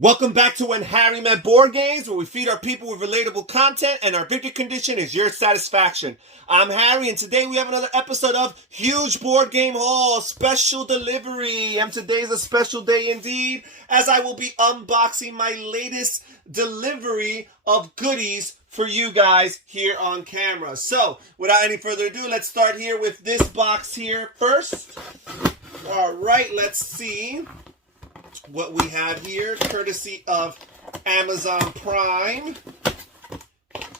Welcome back to When Harry Met Board Games, where we feed our people with relatable content and our victory condition is your satisfaction. I'm Harry, and today we have another episode of Huge Board Game Haul Special Delivery. And today's a special day indeed, as I will be unboxing my latest delivery of goodies for you guys here on camera. So, without any further ado, let's start here with this box here first. Alright, let's see what we have here, courtesy of Amazon Prime.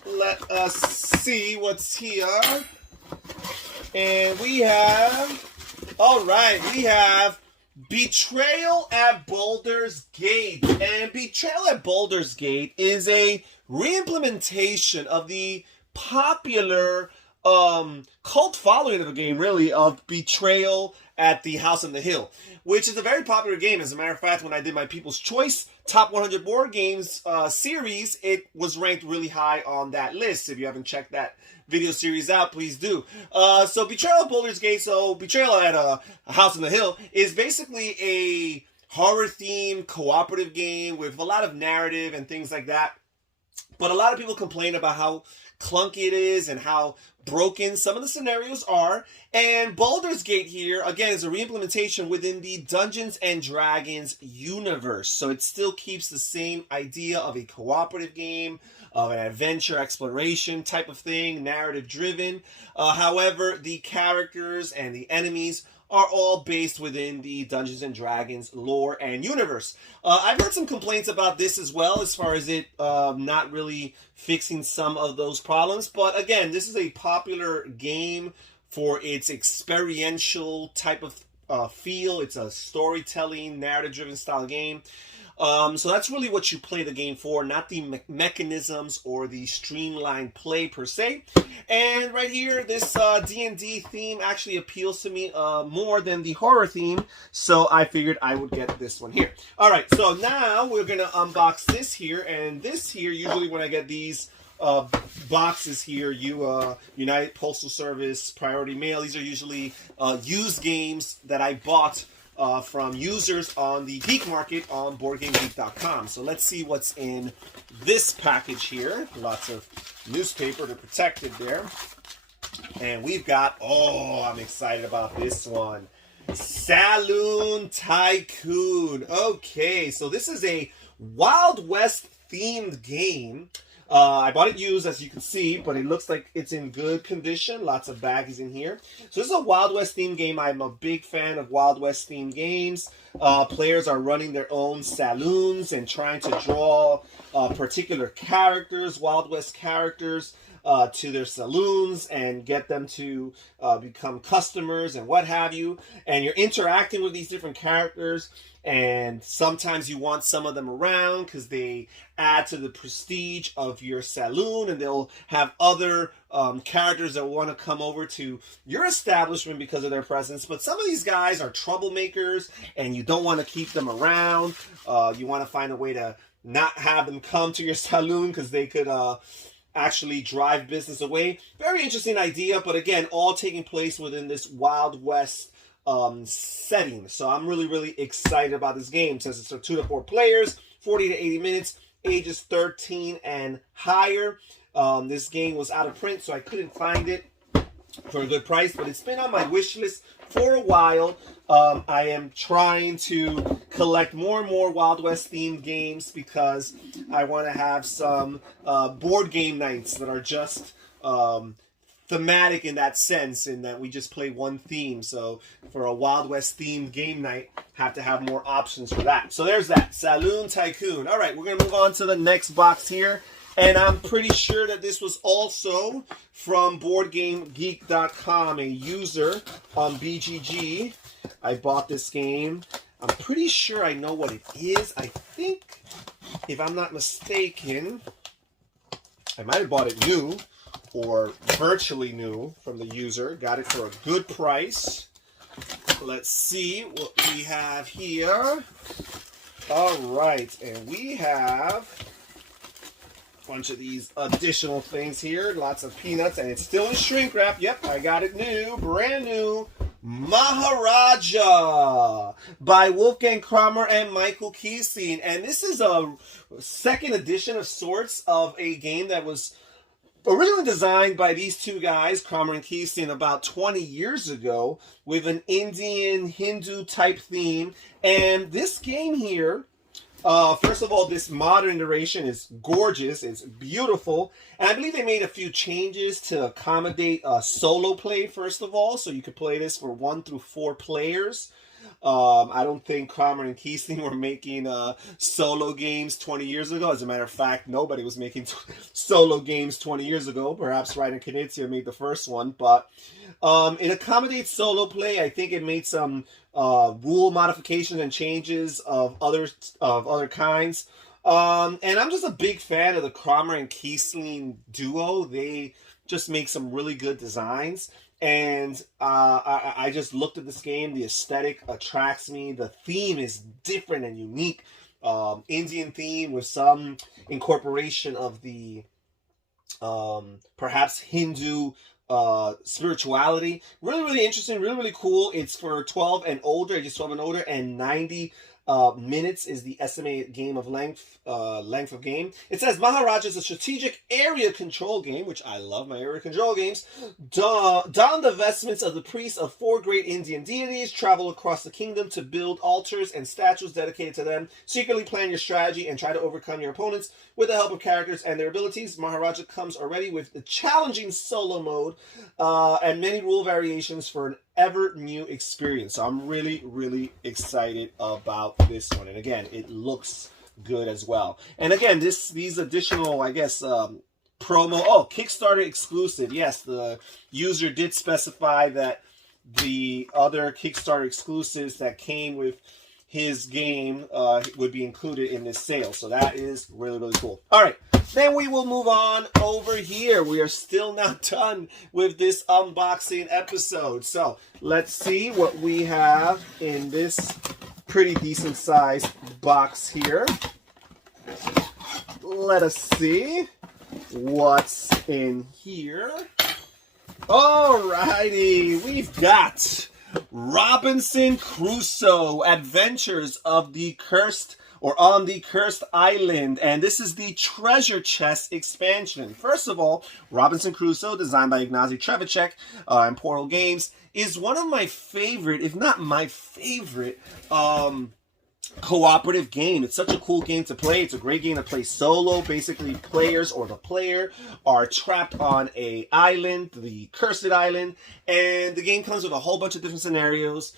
Let us see what's here. And we have, alright, we have Betrayal at Boulders Gate. And Betrayal at Boulders Gate is a reimplementation of the popular cult following of the game, really, of Betrayal at the House on the Hill, which is a very popular game. As a matter of fact, when I did my People's Choice Top 100 Board Games series, it was ranked really high on that list. If you haven't checked that video series out, please do. So Betrayal at Boulders Gate, so Betrayal at a House on the Hill, is basically a horror-themed cooperative game with a lot of narrative and things like that. But a lot of people complain about how clunky it is and how broken some of the scenarios are. And Baldur's Gate here, again, is a reimplementation within the Dungeons and Dragons universe. So it still keeps the same idea of a cooperative game, of an adventure exploration type of thing, narrative driven. However, the characters and the enemies are all based within the Dungeons and Dragons lore and universe. I've heard some complaints about this as well, as far as it not really fixing some of those problems. But again, this is a popular game for its experiential type of feel. It's a storytelling, narrative-driven style game. So that's really what you play the game for, not the mechanisms or the streamlined play per se. And right here, this D&D theme actually appeals to me more than the horror theme, so I figured I would get this one here. Alright, so now we're going to unbox this here, and this here, usually when I get these boxes here, United Postal Service, Priority Mail, these are usually used games that I bought from users on the geek market on BoardGameGeek.com. So let's see what's in this package here. Lots of newspaper to protect it there. And we've got, oh, I'm excited about this one. Saloon Tycoon. Okay, so this is a Wild West themed game. I bought it used, as you can see, but it looks like it's in good condition. Lots of baggies in here. So this is a Wild West themed game. I'm a big fan of Wild West themed games. Players are running their own saloons and trying to draw particular characters, Wild West characters, to their saloons and get them to become customers and what have you. And you're interacting with these different characters, and sometimes you want some of them around because they add to the prestige of your saloon, and they'll have other characters that want to come over to your establishment because of their presence. But some of these guys are troublemakers, and you don't want to keep them around. You want to find a way to not have them come to your saloon because they could actually drive business away. Very interesting idea, but again, all taking place within this Wild West setting. So I'm really excited about this game, since it's for 2 to 4 players, 40 to 80 minutes, ages 13 and higher. This game was out of print, so I couldn't find it for a good price, but it's been on my wish list for a while. I am trying to collect more and more Wild West themed games because I want to have some board game nights that are just thematic in that sense, in that we just play one theme. So for a Wild West themed game night, have to have more options for that. So there's that, Saloon Tycoon. All right, we're going to move on to the next box here. And I'm pretty sure that this was also from BoardGameGeek.com, a user on BGG. I bought this game. I'm pretty sure I know what it is. I think, if I'm not mistaken, I might have bought it new or virtually new from the user. Got it for a good price. Let's see what we have here. All right, and we have bunch of these additional things here. Lots of peanuts, and it's still in shrink wrap. Yep, I got it new, brand new. Maharaja by Wolfgang Kramer and Michael Kiesling. And this is a second edition of sorts of a game that was originally designed by these two guys, Kramer and Kiesling, about 20 years ago with an Indian Hindu type theme. And this game here, first of all, this modern iteration is gorgeous. It's beautiful. And I believe they made a few changes to accommodate solo play, first of all. So you could play this for 1 through 4 players. I don't think Kramer and Kiesling were making solo games 20 years ago. As a matter of fact, nobody was making solo games 20 years ago. Perhaps Ryan and Knizia made the first one. But it accommodates solo play. I think it made some rule modifications and changes of other kinds. And I'm just a big fan of the Kramer and Kiesling duo. They just make some really good designs. And I just looked at this game. The aesthetic attracts me. The theme is different and unique. Indian theme with some incorporation of the perhaps Hindu spirituality. Really, really interesting. Really, really cool. It's for 12 and older, ages 12 and older, and 90 minutes is the estimated game of length of game. It says Maharaja is a strategic area control game, which I love my area control games. Don the vestments of the priests of 4 great Indian deities, travel across the kingdom to build altars and statues dedicated to them, secretly plan your strategy, and try to overcome your opponents with the help of characters and their abilities. Maharaja comes already with a challenging solo mode and many rule variations for an ever new experience. So I'm really, really excited about this one. And again, it looks good as well. And again, these additional, I guess, promo. Oh, Kickstarter exclusive. Yes, the user did specify that the other Kickstarter exclusives that came with his game would be included in this sale. So that is really, really cool. All right. Then we will move on over here. We are still not done with this unboxing episode. So let's see what we have in this pretty decent sized box here. Let us see what's in here. Alrighty, we've got Robinson Crusoe, Adventures of the Cursed on the Cursed Island, and this is the treasure chest expansion. First of all, Robinson Crusoe, designed by Ignacy Trzewiczek and Portal Games, is one of my favorite, if not my favorite, cooperative game. It's such a cool game to play. It's a great game to play solo. Basically, players or the player are trapped on a island, the Cursed Island, and the game comes with a whole bunch of different scenarios,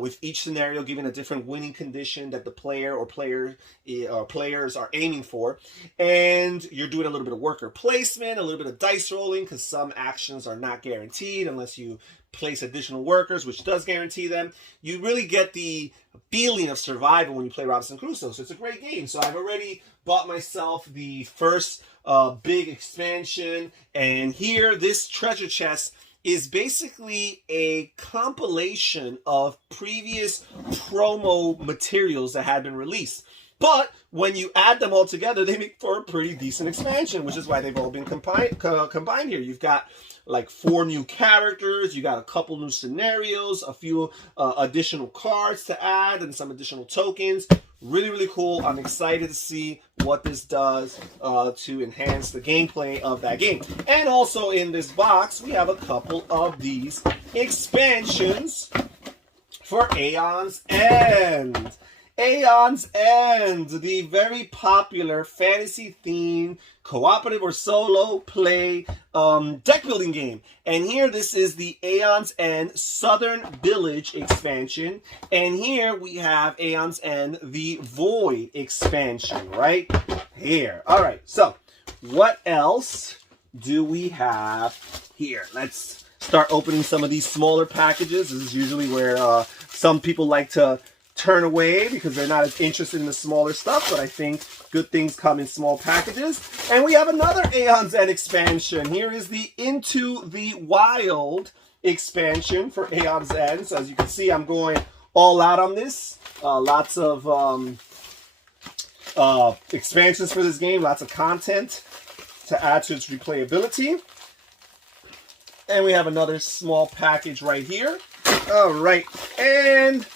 with each scenario giving a different winning condition that the player or players are aiming for. And you're doing a little bit of worker placement, a little bit of dice rolling, because some actions are not guaranteed unless you place additional workers, which does guarantee them. You really get the feeling of survival when you play Robinson Crusoe. So it's a great game. So I've already bought myself the first big expansion. And here, this treasure chest is basically a compilation of previous promo materials that had been released. But when you add them all together, they make for a pretty decent expansion, which is why they've all been combined here. You've got like 4 new characters, you got a couple new scenarios, a few additional cards to add, and some additional tokens. Really, really cool. I'm excited to see what this does to enhance the gameplay of that game. And also in this box, we have a couple of these expansions for Aeon's End. Aeon's End, the very popular fantasy-themed cooperative or solo play deck building game. And here, this is the Aeon's End Southern Village expansion. And here we have Aeon's End, the Void expansion, right here. All right, so what else do we have here? Let's start opening some of these smaller packages. This is usually where some people like to turn away because they're not as interested in the smaller stuff, but I think good things come in small packages. And we have another Aeon's End expansion. Here is the Into the Wild expansion for Aeon's End. So as you can see, I'm going all out on this. Lots of expansions for this game, lots of content to add to its replayability. And we have another small package right here. All right, and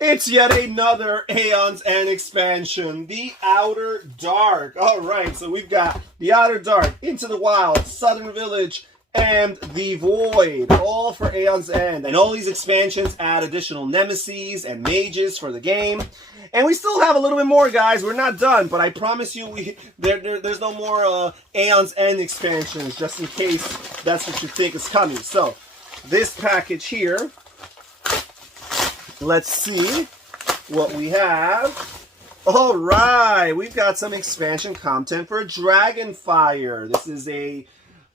it's yet another Aeon's End expansion, the Outer Dark. All right, so we've got the Outer Dark, Into the Wild, Southern Village, and the Void, all for Aeon's End. And all these expansions add additional nemesis and mages for the game. And we still have a little bit more, guys. We're not done, but I promise you there's no more Aeon's End expansions, just in case that's what you think is coming. So, this package here, let's see what we have. All right, we've got some expansion content for Dragonfire. This is a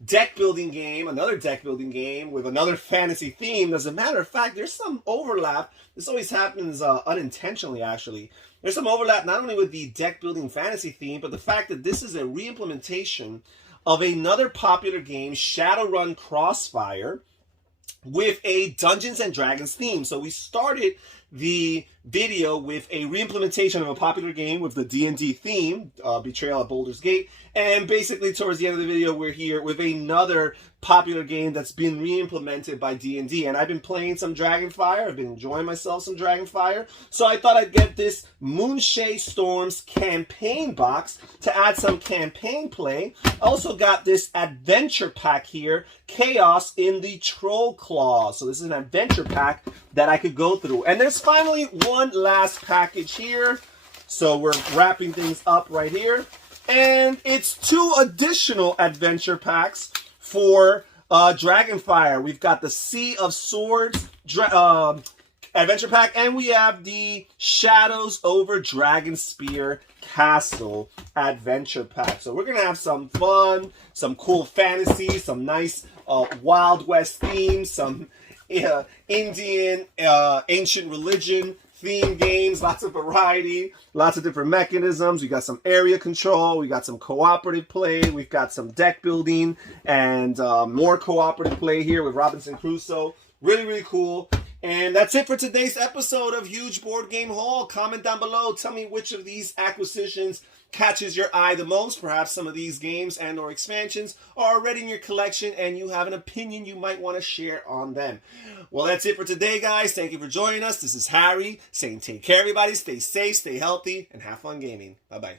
deck building game, another deck building game with another fantasy theme. As a matter of fact, there's some overlap. This always happens unintentionally, actually. There's some overlap not only with the deck building fantasy theme, but the fact that this is a re-implementation of another popular game, Shadowrun Crossfire, with a Dungeons and Dragons theme. So we started the video with a re-implementation of a popular game with the D&D theme, Betrayal at Boulders Gate, and basically towards the end of the video we're here with another popular game that's been re-implemented by D&D. And I've been playing some Dragonfire, I've been enjoying myself some Dragonfire, so I thought I'd get this Moonshae Storms campaign box to add some campaign play. Also got this adventure pack here, Chaos in the Troll Claw. So this is an adventure pack that I could go through. And there's finally one last package here. So we're wrapping things up right here. And it's 2 additional adventure packs for Dragonfire. We've got the Sea of Swords adventure pack, and we have the Shadows over Dragonspear Castle adventure pack. So we're going to have some fun, some cool fantasy, some nice Wild West themes, some Indian ancient religion theme games, lots of variety, lots of different mechanisms. We got some area control, we got some cooperative play, we've got some deck building, and more cooperative play here with Robinson Crusoe. Really, really cool. And that's it for today's episode of Huge Board Game Haul. Comment down below. Tell me which of these acquisitions catches your eye the most. Perhaps some of these games and or expansions are already in your collection and you have an opinion you might want to share on them. Well, that's it for today, guys. Thank you for joining us. This is Harry saying take care, everybody. Stay safe, stay healthy, and have fun gaming. Bye-bye.